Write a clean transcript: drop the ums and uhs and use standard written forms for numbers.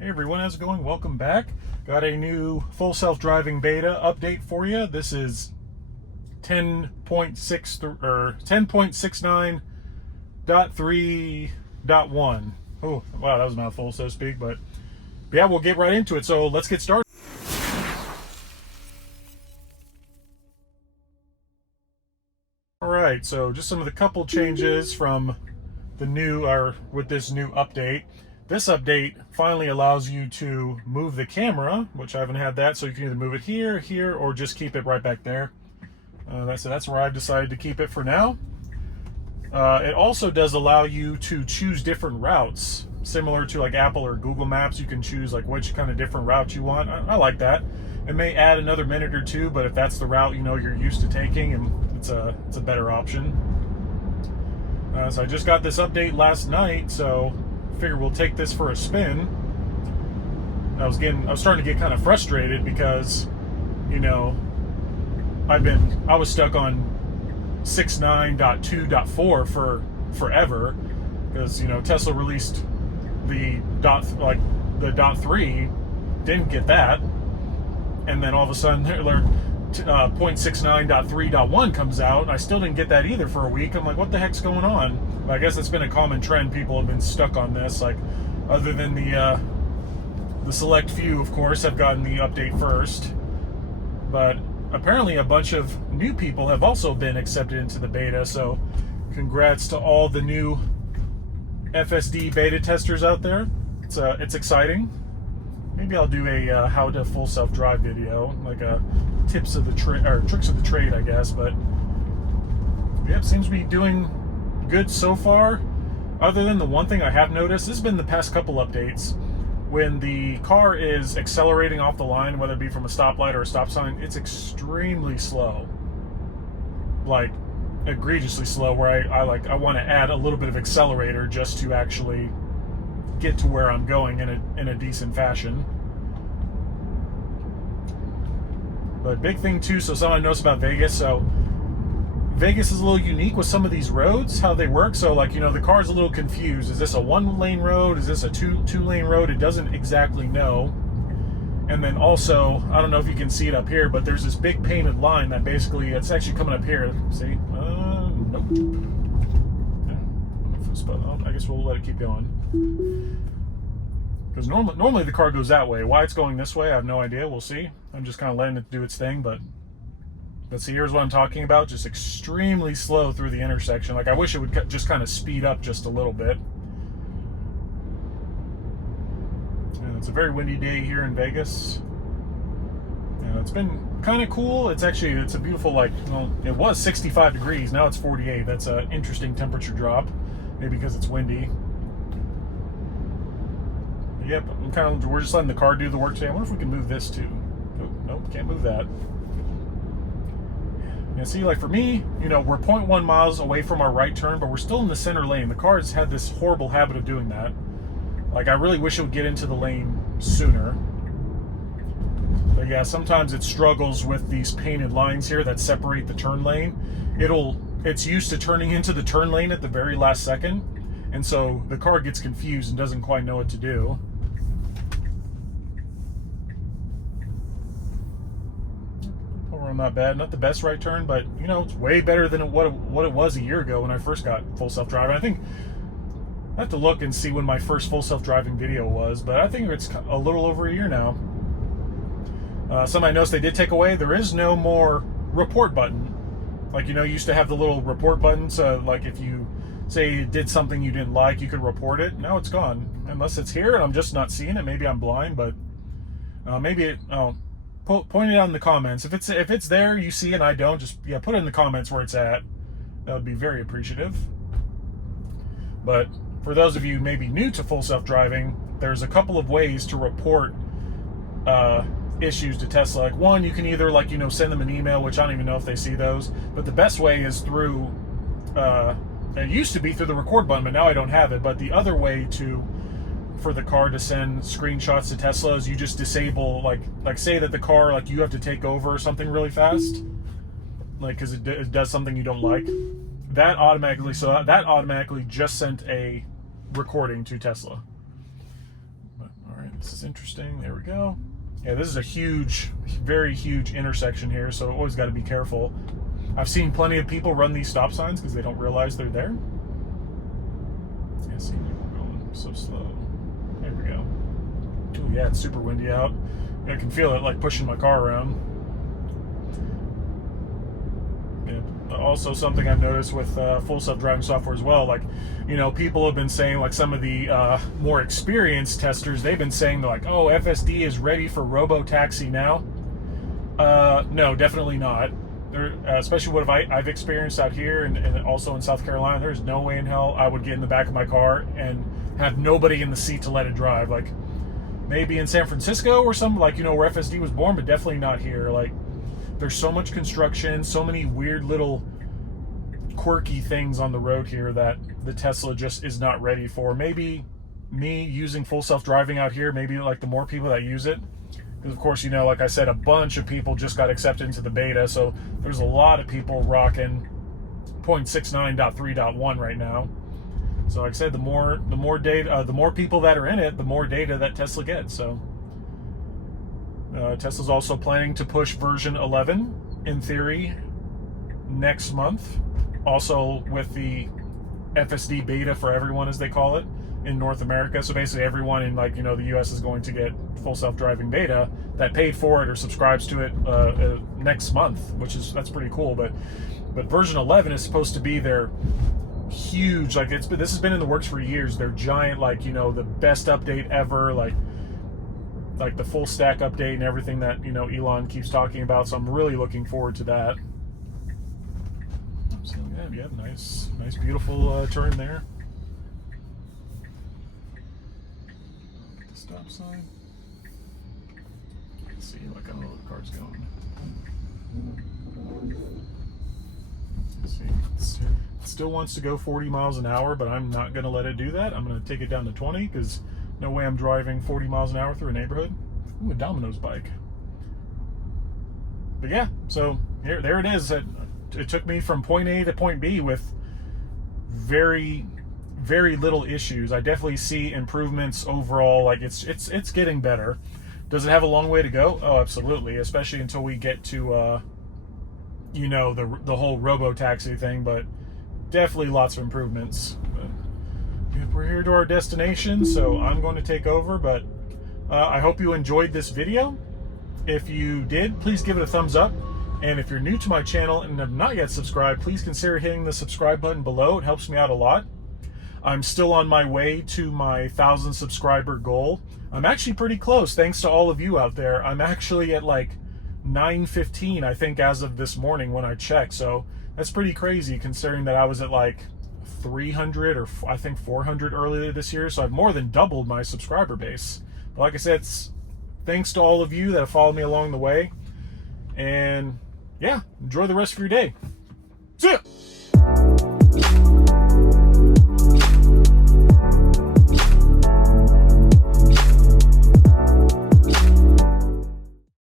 Hey everyone, how's it going? Welcome back. Got a new full self-driving beta update for you. This is 10.6 or 10.69.3.1. Oh, wow, that was a mouthful, so to speak, but yeah, we'll get right into it. So let's get started. All right, so just some of the couple changes from the new, or with this new update. This update finally allows you to move the camera, which I haven't had that, so you can either move it here, here, or just keep it right back there. That's where I've decided to keep it for now. It also does allow you to choose different routes, similar to like Apple or Google Maps. You can choose like which kind of different route you want. I like that. It may add another minute or two, but if that's the route you're used to taking, and it's a better option. So I just got this update last night, so figure we'll take this for a spin. I was starting to get kind of frustrated because, I was stuck on 6.9.2.4 for forever because Tesla released the .3, didn't get that, and then all of a sudden they're 0.69.3.1 comes out, and I still didn't get that either for a week. I'm like, what the heck's going on? But I guess it's been a common trend. People have been stuck on this, like, other than the select few, of course, have gotten the update first. But apparently a bunch of new people have also been accepted into the beta, so congrats to all the new FSD beta testers out there. It's exciting. Maybe I'll do a how to full self-drive video, like a tips of the trade or tricks of the trade, I guess. But yeah, it seems to be doing good so far. Other than the one thing I have noticed, this has been the past couple updates, when the car is accelerating off the line, whether it be from a stoplight or a stop sign, it's extremely slow, like egregiously slow. Where I want to add a little bit of accelerator just to actually get to where I'm going in a decent fashion. But big thing too, so someone knows about Vegas. So Vegas is a little unique with some of these roads, how they work. So the car's a little confused. Is this a 1-lane road? Is this a two-lane road? It doesn't exactly know. And then also, I don't know if you can see it up here, but there's this big painted line that basically, it's actually coming up here. See? Nope. I guess we'll let it keep going. Because normally the car goes that way. Why it's going this way, I have no idea. We'll see. I'm just kind of letting it do its thing, but see, here's what I'm talking about. Just extremely slow through the intersection. Like, I wish it would just kind of speed up just a little bit. And it's a very windy day here in Vegas. It's been kind of cool. It's a beautiful, it was 65 degrees. Now it's 48. That's an interesting temperature drop. Maybe because it's windy. Yep, we're just letting the car do the work today. I wonder if we can move this too. Nope, can't move that. And see, like for me, we're 0.1 miles away from our right turn, but we're still in the center lane. The car has had this horrible habit of doing that. Like, I really wish it would get into the lane sooner. But yeah, sometimes it struggles with these painted lines here that separate the turn lane. It's used to turning into the turn lane at the very last second, and so the car gets confused and doesn't quite know what to do. Well, not bad, not the best right turn, but it's way better than what it was a year ago when I first got full self-driving. I think I have to look and see when my first full self-driving video was, but I think it's a little over a year now. Somebody noticed they did take away, there is no more report button. Like, you used to have the little report button, so like if you say you did something you didn't like, you could report it. Now it's gone, unless it's here and I'm just not seeing it. Maybe I'm blind, but point it out in the comments. If it's there, you see it and I don't, just put it in the comments where it's at. That would be very appreciative. But for those of you maybe new to full self-driving, there's a couple of ways to report issues to Tesla. Like, one, you can either send them an email, which I don't even know if they see those, but the best way is through it used to be through the record button, but now I don't have it. But the other way for the car to send screenshots to Tesla is you just disable, like say that the car, you have to take over or something really fast, because it does something you don't like, that automatically just sent a recording to Tesla. But, all right, This is interesting. There we go. Yeah, this is a huge, very huge intersection here, so always got to be careful. I've seen plenty of people run these stop signs because they don't realize they're there. Yeah, see, we're going so slow. There we go. Ooh, yeah, it's super windy out. I can feel it like pushing my car around. Yeah. Also, something I've noticed with full self-driving software as well, like, you know, people have been saying, like some of the more experienced testers, they've been saying, like, oh, FSD is ready for robo-taxi now. No, definitely not. There, especially what I've experienced out here and also in South Carolina, there's no way in hell I would get in the back of my car and have nobody in the seat to let it drive. Like, maybe in San Francisco or something, like, you know, where FSD was born, but definitely not here. Like, there's so much construction, so many weird little quirky things on the road here that the Tesla just is not ready for. Maybe me using full self-driving out here, maybe like the more people that use it, because of course, you know, like I said, a bunch of people just got accepted into the beta, so there's a lot of people rocking 0.69.3.1 right now. So like I said, the more data, the more people that are in it, the more data that Tesla gets. So Tesla's also planning to push version 11 in theory next month, also with the FSD beta for everyone, as they call it, in North America. So basically everyone in, like, you know, the US is going to get full self-driving beta that paid for it or subscribes to it next month, that's pretty cool. But version 11 is supposed to be their huge, like, this has been in the works for years, their giant, like, you know, the best update ever, like the full stack update and everything that, you know, Elon keeps talking about. So I'm really looking forward to that. So yeah, nice beautiful turn there. The stop sign. Let's see, like, I don't know where the car's going. Let's see. It still wants to go 40 miles an hour, but I'm not going to let it do that. I'm going to take it down to 20 because no way I'm driving 40 miles an hour through a neighborhood. Ooh, a Domino's bike. But yeah, so there it is. It took me from point A to point B with very, very little issues. I definitely see improvements overall. Like, it's getting better. Does it have a long way to go? Oh, absolutely. Especially until we get to you know, the whole robo-taxi thing. But definitely lots of improvements. But we're here to our destination, so I'm going to take over. But I hope you enjoyed this video. If you did, please give it a thumbs up. And if you're new to my channel and have not yet subscribed, please consider hitting the subscribe button below. It helps me out a lot. I'm still on my way to my 1,000 subscriber goal. I'm actually pretty close, thanks to all of you out there. I'm actually at like 915, I think, as of this morning when I checked. So that's pretty crazy considering that I was at like 300 or I think 400 earlier this year. So I've more than doubled my subscriber base. But like I said, it's thanks to all of you that have followed me along the way. And yeah, enjoy the rest of your day. See ya!